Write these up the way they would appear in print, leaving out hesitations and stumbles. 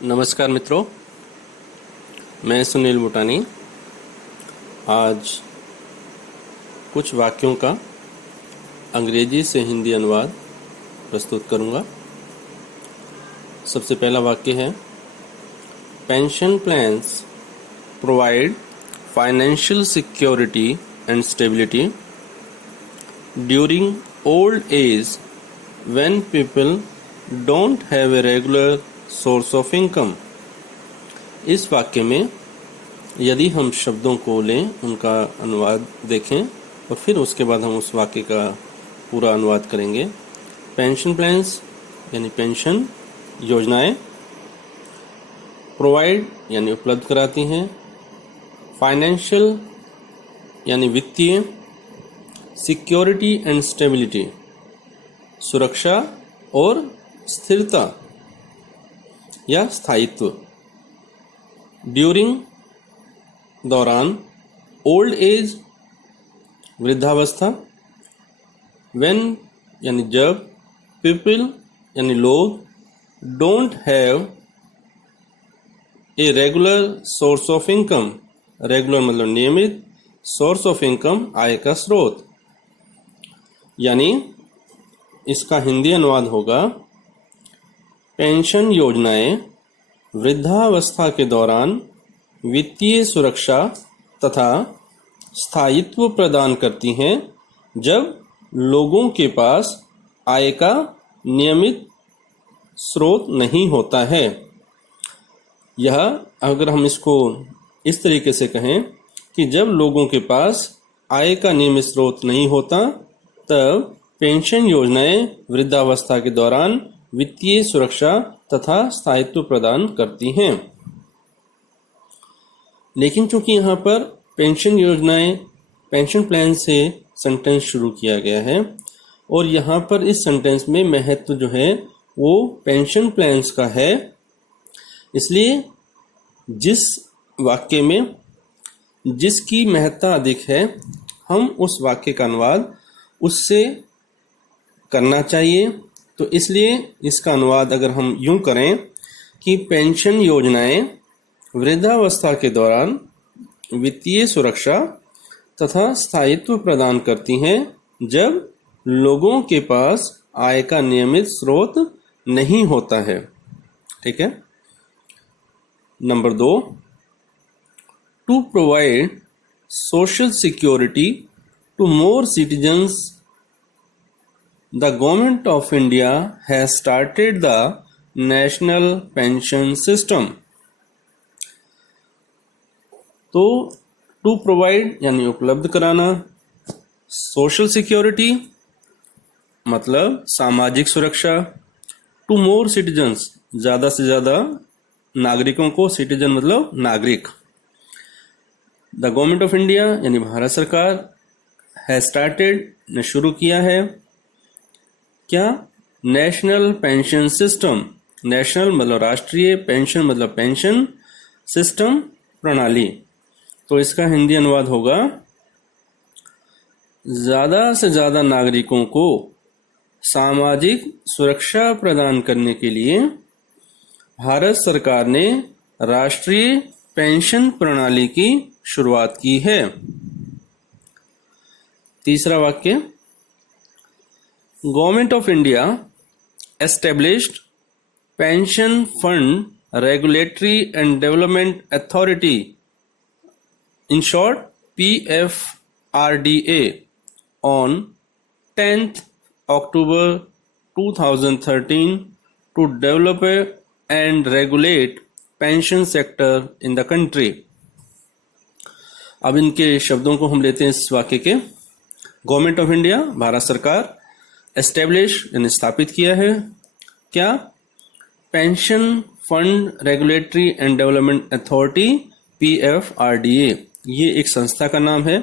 नमस्कार मित्रों, मैं सुनील बुटानी आज कुछ वाक्यों का अंग्रेजी से हिंदी अनुवाद प्रस्तुत करूंगा। सबसे पहला वाक्य है, pension plans provide financial security and stability during old age when people don't have a regular source of income. इस वाक्य में यदि हम शब्दों को लें, उनका अनुवाद देखें और फिर उसके बाद हम उस वाक्य का पूरा अनुवाद करेंगे। पेंशन प्लान्स यानी पेंशन योजनाएं, प्रोवाइड यानी उपलब्ध कराती हैं, फाइनेंशियल यानी वित्तीय, सिक्योरिटी एंड स्टेबिलिटी सुरक्षा और स्थिरता या स्थायित्व, ड्यूरिंग दौरान, ओल्ड एज वृद्धावस्था, व्हेन यानी जब, पीपल यानी लोग, don't have a regular source of income, regular मतलब नियमित, सोर्स ऑफ इनकम आय का स्रोत। यानी इसका हिंदी अनुवाद होगा, पेंशन योजनाएं वृद्धावस्था के दौरान वित्तीय सुरक्षा तथा स्थायित्व प्रदान करती हैं जब लोगों के पास आय का नियमित स्रोत नहीं होता है। यह अगर हम इसको इस तरीके से कहें कि जब लोगों के पास आय का नियमित स्रोत नहीं होता, तब पेंशन योजनाएं वृद्धावस्था के दौरान वित्तीय सुरक्षा तथा स्थायित्व प्रदान करती हैं। लेकिन चूंकि यहाँ पर पेंशन योजनाएं, पेंशन प्लान से सेंटेंस शुरू किया गया है और यहाँ पर इस सेंटेंस में महत्व जो है वो पेंशन प्लान्स का है, इसलिए जिस वाक्य में जिसकी महत्ता अधिक है, हम उस वाक्य का अनुवाद उससे करना चाहिए। तो इसलिए इसका अनुवाद अगर हम यूं करें कि पेंशन योजनाएं वृद्धावस्था के दौरान वित्तीय सुरक्षा तथा स्थायित्व प्रदान करती हैं जब लोगों के पास आय का नियमित स्रोत नहीं होता है। ठीक है। Number 2, to provide social security to more citizens the Government of India has started the National Pension System। तो टू प्रोवाइड यानी उपलब्ध कराना, सोशल सिक्योरिटी मतलब सामाजिक सुरक्षा, टू मोर सिटीजन्स ज़्यादा से ज़्यादा नागरिकों को, सिटीजन मतलब नागरिक, द गवर्नमेंट ऑफ इंडिया यानी भारत सरकार, है स्टार्टेड ने शुरू किया है, क्या, नेशनल पेंशन सिस्टम, नेशनल मतलब राष्ट्रीय, पेंशन मतलब पेंशन, सिस्टम प्रणाली। तो इसका हिंदी अनुवाद होगा, ज्यादा से ज्यादा नागरिकों को सामाजिक सुरक्षा प्रदान करने के लिए भारत सरकार ने राष्ट्रीय पेंशन प्रणाली की शुरुआत की है। तीसरा वाक्य, Government of India established Pension Fund Regulatory and Development Authority, in short PFRDA, on 10th October 2013 to develop and regulate pension sector in the country। अब इनके शब्दों को हम लेते हैं इस वाक्य के। गवर्नमेंट ऑफ इंडिया भारत सरकार, एस्टेब्लिश यानी स्थापित किया है, क्या, pension fund regulatory and development authority PFRDA, ये एक संस्था का नाम है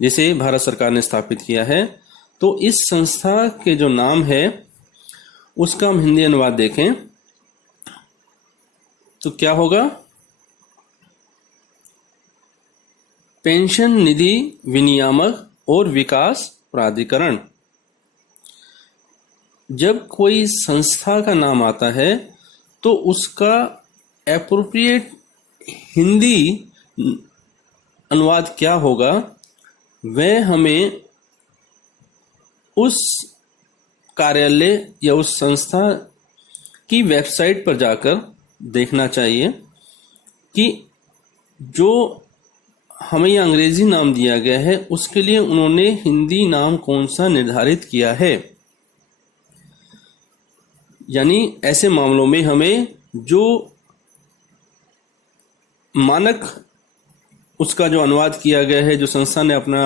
जिसे भारत सरकार ने स्थापित किया है। तो इस संस्था के जो नाम है उसका हम हिंदी अनुवाद देखें तो क्या होगा, पेंशन निधि विनियामक और विकास प्राधिकरण। जब कोई संस्था का नाम आता है तो उसका एप्रोप्रिएट हिंदी अनुवाद क्या होगा, वह हमें उस कार्यालय या उस संस्था की वेबसाइट पर जाकर देखना चाहिए कि जो हमें यह अंग्रेजी नाम दिया गया है उसके लिए उन्होंने हिंदी नाम कौन सा निर्धारित किया है। यानी ऐसे मामलों में हमें जो मानक उसका जो अनुवाद किया गया है, जो संस्था ने अपना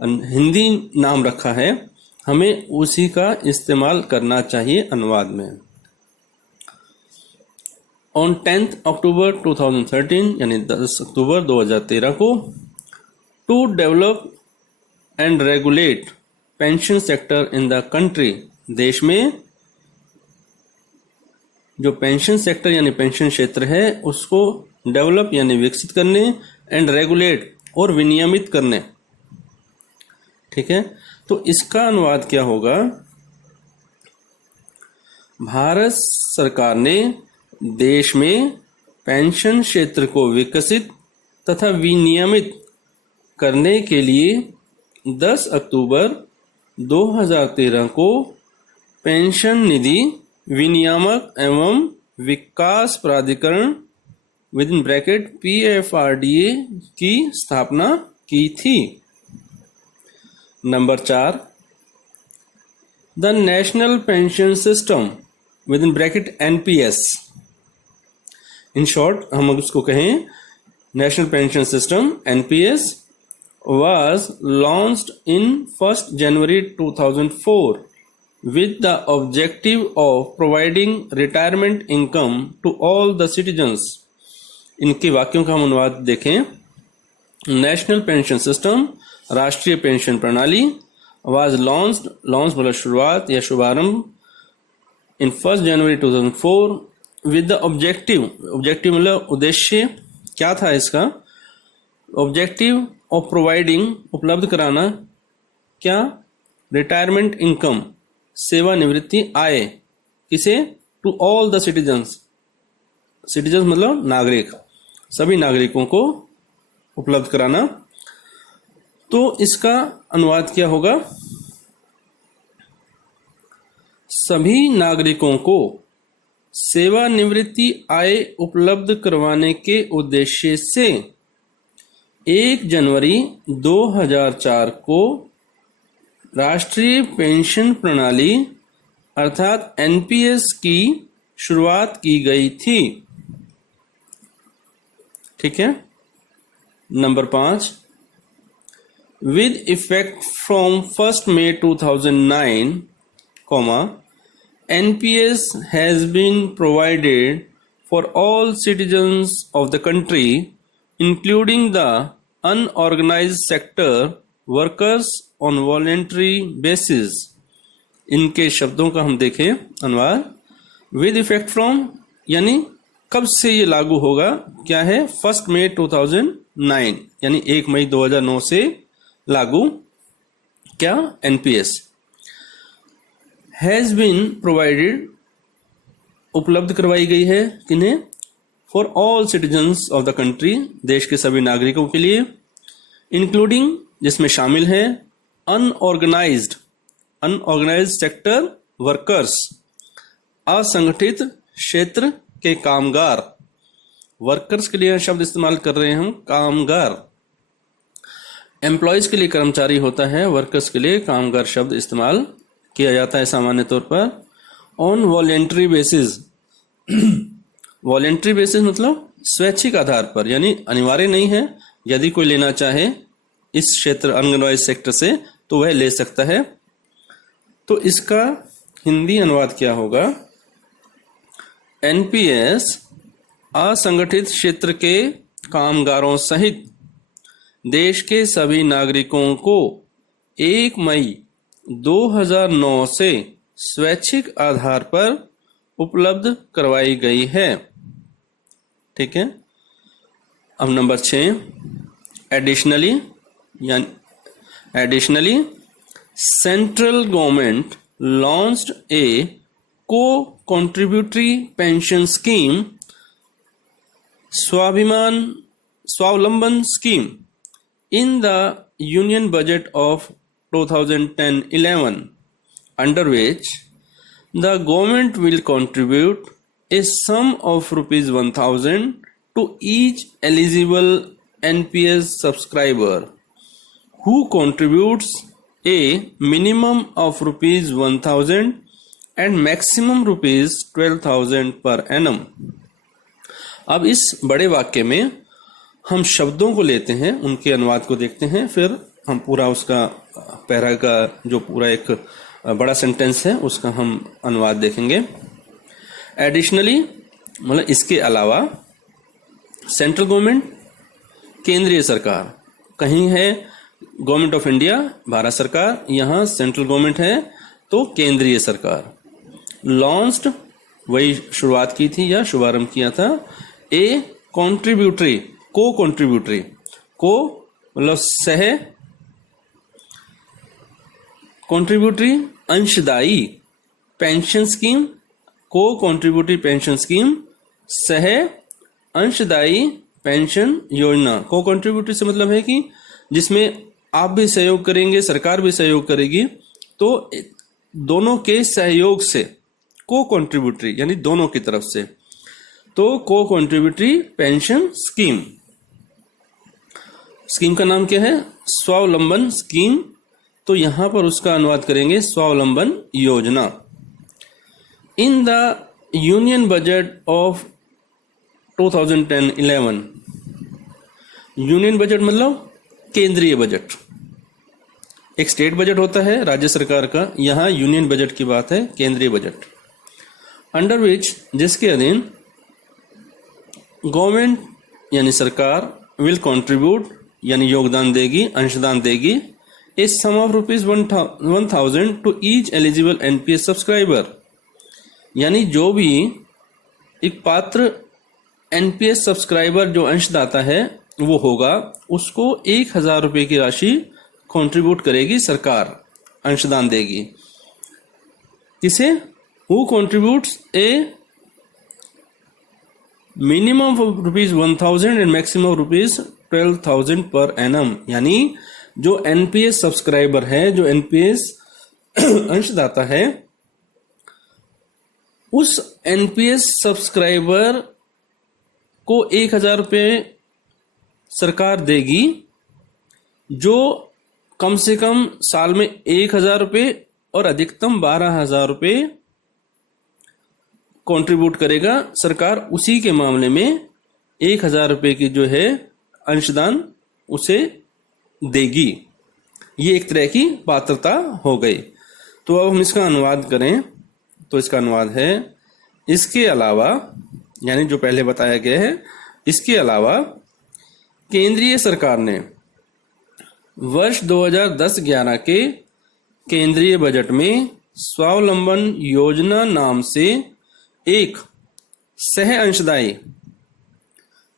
हिंदी नाम रखा है, हमें उसी का इस्तेमाल करना चाहिए अनुवाद में। ऑन 10 अक्टूबर 2013 यानी 10 अक्टूबर 2013 को to develop and regulate pension sector in the country, देश में जो पेंशन सेक्टर यानी पेंशन क्षेत्र है उसको डेवलप यानी विकसित करने, एंड रेगुलेट और विनियमित करने। ठीक है, तो इसका अनुवाद क्या होगा? भारत सरकार ने देश में पेंशन क्षेत्र को विकसित तथा विनियमित करने के लिए 10 अक्टूबर 2013 को पेंशन निधि विनियामक एवं विकास प्राधिकरण विदिन ब्रैकेट PFRDA की स्थापना की थी। Number 4, the national pension system within bracket NPS, in short हम उसको कहें national pension system NPS, was launched in 1st January 2004 with the objective of providing retirement income to all the citizens। इनके वाक्यों का हम अनुवाद देखें। नेशनल पेंशन सिस्टम राष्ट्रीय पेंशन प्रणाली वाज लॉन्च्ड, लॉन्च मतलब शुरुआत या शुभारंभ, इन 1 जनवरी 2004 विद द ऑब्जेक्टिव, ऑब्जेक्टिव मतलब उद्देश्य क्या था इसका? ऑब्जेक्टिव ऑफ प्रोवाइडिंग उपलब्ध कराना, क्या? रिटायरमेंट इनकम सेवानिवृत्ति आय, किसे? To all the citizens, citizens मतलब नागरिक, सभी नागरिकों को उपलब्ध कराना। तो इसका अनुवाद क्या होगा? सभी नागरिकों को सेवानिवृत्ति आय उपलब्ध करवाने के उद्देश्य से 1 जनवरी 2004 को राष्ट्रीय पेंशन प्रणाली अर्थात NPS की शुरुआत की गई थी। ठीक है। Number 5, with effect from 1st May 2009, NPS has been provided for all citizens of the country, including the unorganized sector workers on voluntary basis। इनके शब्दों का हम देखें अनुवाद। with effect from यानी कब से ये लागू होगा? क्या है? 1 मई 2009 यानी 1 मई 2009 से लागू। क्या? NPS हैज बीन प्रोवाइडेड उपलब्ध करवाई गई है, किन्हें? For all citizens of the country, देश के सभी नागरिकों के लिए, इंक्लूडिंग जिसमें शामिल है अनऑर्गेनाइज्ड, अनऑर्गेनाइज्ड सेक्टर वर्कर्स, असंगठित क्षेत्र के कामगार। वर्कर्स के लिए शब्द इस्तेमाल कर रहे हैं हम, कामगार। एम्प्लॉयज के लिए कर्मचारी होता है, वर्कर्स के लिए कामगार शब्द इस्तेमाल किया जाता है सामान्य तौर पर। On voluntary basis, voluntary basis मतलब स्वैच्छिक आधार पर, यानी अनिवार्य नहीं है, यदि कोई लेना चाहे इस क्षेत्र अनऑर्गेनाइज्ड सेक्टर से तो वह ले सकता है। तो इसका हिंदी अनुवाद क्या होगा? NPS असंगठित क्षेत्र के कामगारों सहित देश के सभी नागरिकों को 1 मई 2009 से स्वैच्छिक आधार पर उपलब्ध करवाई गई है। ठीक है। अब number 6, additionally central government launched ए co-contributory pension scheme स्वावलंबन scheme in the union budget of 2010-11, under which the government will contribute a sum of rupees 1000 to each eligible NPS subscriber who contributes a minimum of rupees 1000 and maximum rupees 12,000 per annum. अब इस बड़े वाक्य में हम शब्दों को लेते हैं, उनके अनुवाद को देखते हैं, फिर हम पूरा उसका पैरा का जो पूरा एक बड़ा सेंटेंस है उसका हम अनुवाद देखेंगे। एडिशनली मतलब इसके अलावा, सेंट्रल गवर्नमेंट केंद्रीय सरकार, कहीं है गवर्नमेंट ऑफ इंडिया भारत सरकार, यहाँ सेंट्रल गवर्नमेंट है तो केंद्रीय सरकार। लॉन्च्ड वही शुरुआत की थी या शुभारंभ किया था। ए कॉन्ट्रीब्यूटरी, को कॉन्ट्रीब्यूटरी, को मतलब सह, कॉन्ट्रीब्यूटरी अंशदायी पेंशन स्कीम, को कॉन्ट्रीब्यूटरी पेंशन स्कीम, सह अंशदायी पेंशन योजना। को कॉन्ट्रीब्यूटरी से मतलब है कि जिसमें आप भी सहयोग करेंगे, सरकार भी सहयोग करेगी, तो दोनों के सहयोग से को कॉन्ट्रीब्यूटरी यानी दोनों की तरफ से, तो को कॉन्ट्रीब्यूटरी पेंशन स्कीम। स्कीम का नाम क्या है? स्वावलंबन स्कीम, तो यहां पर उसका अनुवाद करेंगे स्वावलंबन योजना। In the union budget of 2010-11, union budget मतलब केंद्रीय बजट। एक स्टेट बजट होता है राज्य सरकार का, यहां यूनियन बजट की बात है, केंद्रीय बजट। अंडर विच, जिसके अधीन गवर्नमेंट यानी सरकार विल कंट्रीब्यूट यानी योगदान देगी, अंशदान देगी, a sum of rupees 1000 to each eligible NPS subscriber, यानी जो भी एक पात्र एनपीएस सब्सक्राइबर जो अंशदाता है वो होगा, उसको 1000 रुपए की राशि कंट्रीब्यूट करेगी सरकार, अंशदान देगी। किसे? Who contributes A minimum of rupees 1000 and maximum rupees 12,000 per annum, यानी जो एनपीएस सब्सक्राइबर है, जो एनपीएस अंशदाता है, उस एनपीएस सब्सक्राइबर को 1000 रुपये सरकार देगी, जो कम से कम साल में 1000 रुपये और अधिकतम 12,000 रुपये कंट्रीब्यूट करेगा सरकार। उसी के मामले में 1000 रुपये की जो है अंशदान उसे देगी। ये एक तरह की पात्रता हो गई। तो अब हम इसका अनुवाद करें तो इसका अनुवाद है, इसके अलावा, यानी जो पहले बताया गया है, इसके अलावा केंद्रीय सरकार ने वर्ष 2010-11 के केंद्रीय बजट में स्वावलंबन योजना नाम से एक सह अंशदायी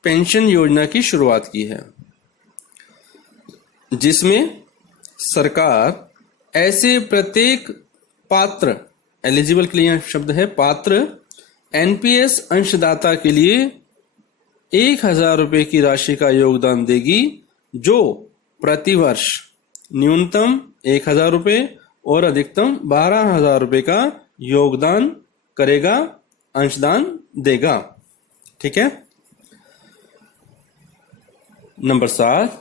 पेंशन योजना की शुरुआत की है, जिसमें सरकार ऐसे प्रत्येक पात्र, एलिजिबल के लिए शब्द है पात्र, एनपीएस अंशदाता के लिए 1000 रुपये की राशि का योगदान देगी, जो प्रतिवर्ष न्यूनतम 1000 रुपये और अधिकतम 12,000 रुपये का योगदान करेगा, अंशदान देगा। ठीक है। Number 7,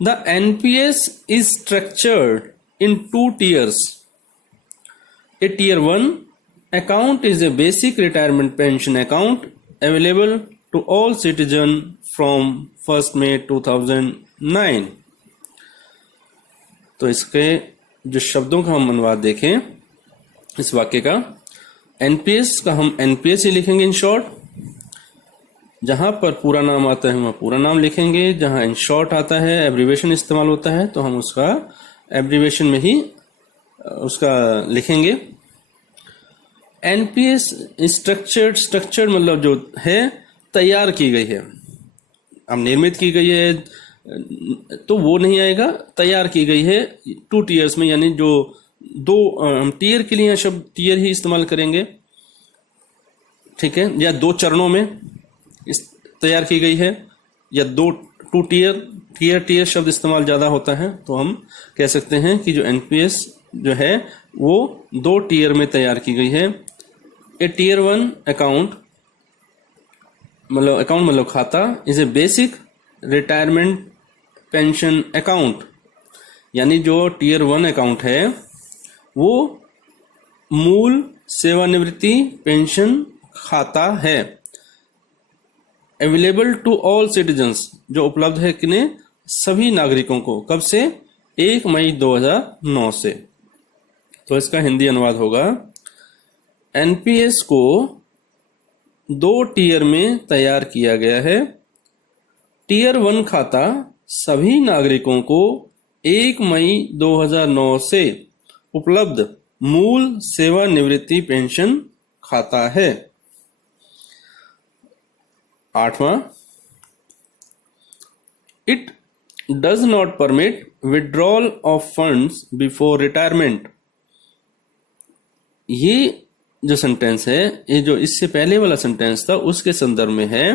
the NPS is structured in 2 tiers. A tier 1 account is a basic retirement pension account available to all citizens from 1st May 2009. तो इसके जो शब्दों का हम अनुवाद देखें इस वाक्य का, एनपीएस का हम एनपीएस ही लिखेंगे इन शॉर्ट, जहां पर पूरा नाम आता है वहां पूरा नाम लिखेंगे, जहां इन शॉर्ट आता है, एब्रीविएशन इस्तेमाल होता है तो हम उसका एब्रीविएशन में ही उसका लिखेंगे। एनपीएस स्ट्रक्चर्ड मतलब जो है तैयार की गई है, अब निर्मित की गई है तो वो नहीं आएगा, तैयार की गई है 2 tiers में, यानी जो 2 टीयर के लिए शब्द टीयर ही इस्तेमाल करेंगे। ठीक है, या 2 चरणों में तैयार की गई है, या टू टीयर शब्द इस्तेमाल ज़्यादा होता है, तो हम कह सकते हैं कि जो एनपीएस जो है वो 2 टीयर में तैयार की गई है। ए टीयर 1 अकाउंट मतलब खाता is a basic retirement pension account, यानी जो टीयर 1 अकाउंट है वो मूल सेवानिवृत्ति पेंशन खाता है। अवेलेबल टू ऑल सिटीजन्स, जो उपलब्ध है किन्हें, सभी नागरिकों को। कब से? 1 मई 2009 से। तो इसका हिंदी अनुवाद होगा, एनपीएस को 2 टीयर में तैयार किया गया है। टीयर 1 खाता सभी नागरिकों को 1 मई 2009 से उपलब्ध मूल सेवानिवृत्ति पेंशन खाता है। 8वां, it does not permit withdrawal of funds before retirement. ये जो सेंटेंस है, ये जो इससे पहले वाला सेंटेंस था उसके संदर्भ में है।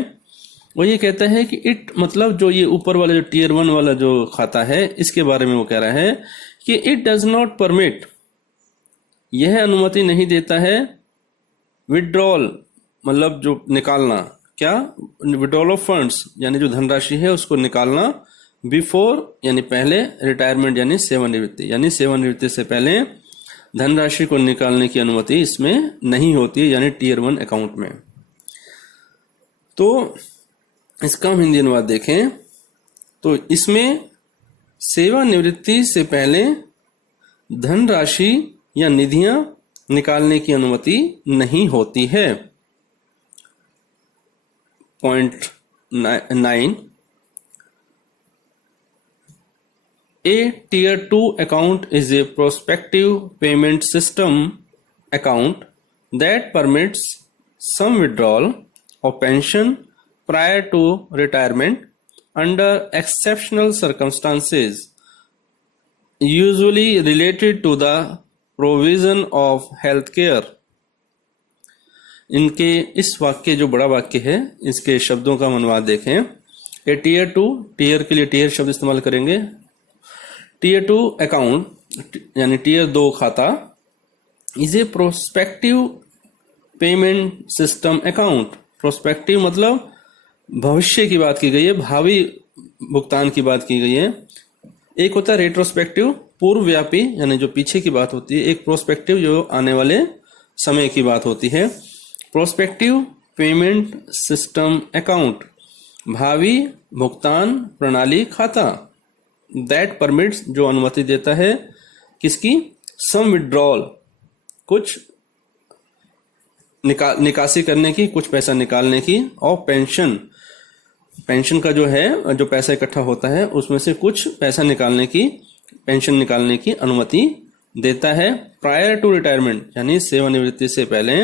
वो ये कहता है कि इट मतलब जो ये ऊपर वाला जो टीयर 1 वाला जो खाता है, इसके बारे में वो कह रहा है कि इट डज नॉट परमिट, यह अनुमति नहीं देता है, विड्रॉल मतलब जो निकालना, क्या? विड्रॉल ऑफ फंड्स यानी जो धनराशि है उसको निकालना, बिफोर यानी पहले, रिटायरमेंट यानी सेवानिवृत्ति, यानी सेवानिवृत्ति से पहले धनराशि को निकालने की अनुमति इसमें नहीं होती है, यानी टीयर 1 अकाउंट में। तो इसका हम हिंदी अनुवाद देखें तो इसमें सेवानिवृत्ति से पहले धनराशि या निधियां निकालने की अनुमति नहीं होती है। Point 9, A Tier 2 account is a prospective payment system account that permits some withdrawal of pension prior to retirement under exceptional circumstances, usually related to the provision of health care. इनके इस वाक्य जो बड़ा वाक्य है, इसके शब्दों का अनुवाद देखें। ए टीयर 2, टीयर के लिए टीयर शब्द इस्तेमाल करेंगे। टीयर 2 अकाउंट यानी टीयर 2 खाता is a prospective payment system account. Prospective मतलब भविष्य की बात की गई है, भावी भुगतान की बात की गई है। एक होता है रेट्रोस्पेक्टिव, पूर्वव्यापी यानी जो पीछे की बात होती है। एक प्रोस्पेक्टिव जो आने वाले समय की बात होती है। प्रोस्पेक्टिव पेमेंट सिस्टम अकाउंट, भावी भुगतान प्रणाली खाता। दैट परमिट्स जो अनुमति देता है, किसकी? सम विड्रॉल, कुछ निकासी करने की, कुछ पैसा निकालने की। और पेंशन का जो है, जो पैसा इकट्ठा होता है उसमें से कुछ पैसा निकालने की, पेंशन निकालने की अनुमति देता है। प्रायर टू रिटायरमेंट यानी सेवानिवृत्ति से पहले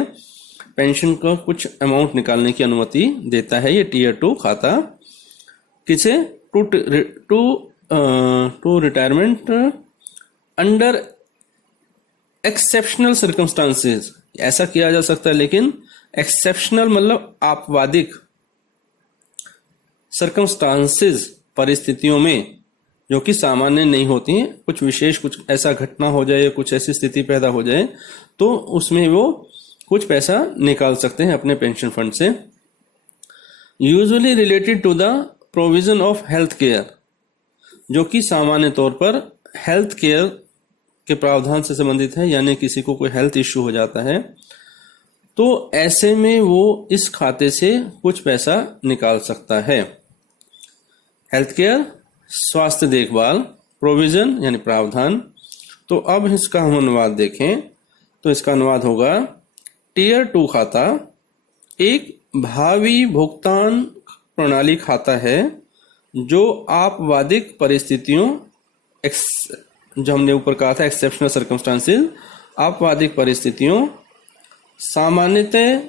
पेंशन का कुछ अमाउंट निकालने की अनुमति देता है ये टीयर 2 खाता। किसे? To retirement under exceptional circumstances. ऐसा किया जा सकता है, लेकिन एक्सेप्शनल मतलब आपवादिक, सर्कमस्टांसेस परिस्थितियों में जो कि सामान्य नहीं होती हैं। कुछ विशेष, कुछ ऐसा घटना हो जाए, कुछ ऐसी स्थिति पैदा हो जाए तो उसमें वो कुछ पैसा निकाल सकते हैं अपने पेंशन फंड से। Usually related to the provision of health care, जो कि सामान्य तौर पर हेल्थ केयर के प्रावधान से संबंधित है, यानी किसी को कोई हेल्थ इश्यू हो जाता है तो ऐसे में वो इस खाते से कुछ पैसा निकाल सकता है। हेल्थ केयर, स्वास्थ्य देखभाल, प्रोविजन यानी प्रावधान। तो अब इसका हम अनुवाद देखें तो इसका अनुवाद होगा, टीयर 2 खाता एक भावी भुगतान प्रणाली खाता है जो आपवादिक परिस्थितियों, जो हमने ऊपर कहा था एक्सेप्शनल सर्कमस्टांसेस, आपवादिक परिस्थितियों, सामान्यतः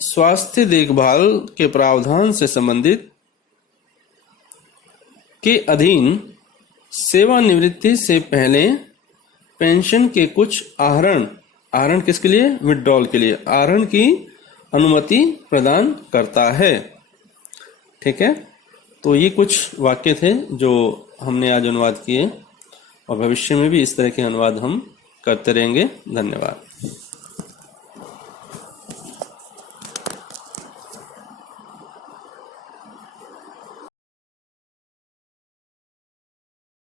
स्वास्थ्य देखभाल के प्रावधान से संबंधित के अधीन सेवानिवृत्ति से पहले पेंशन के कुछ आहरण किसके लिए? विड्रॉल के लिए, आहरण की अनुमति प्रदान करता है। ठीक है, तो ये कुछ वाक्य थे जो हमने आज अनुवाद किए और भविष्य में भी इस तरह के अनुवाद हम करते रहेंगे। धन्यवाद।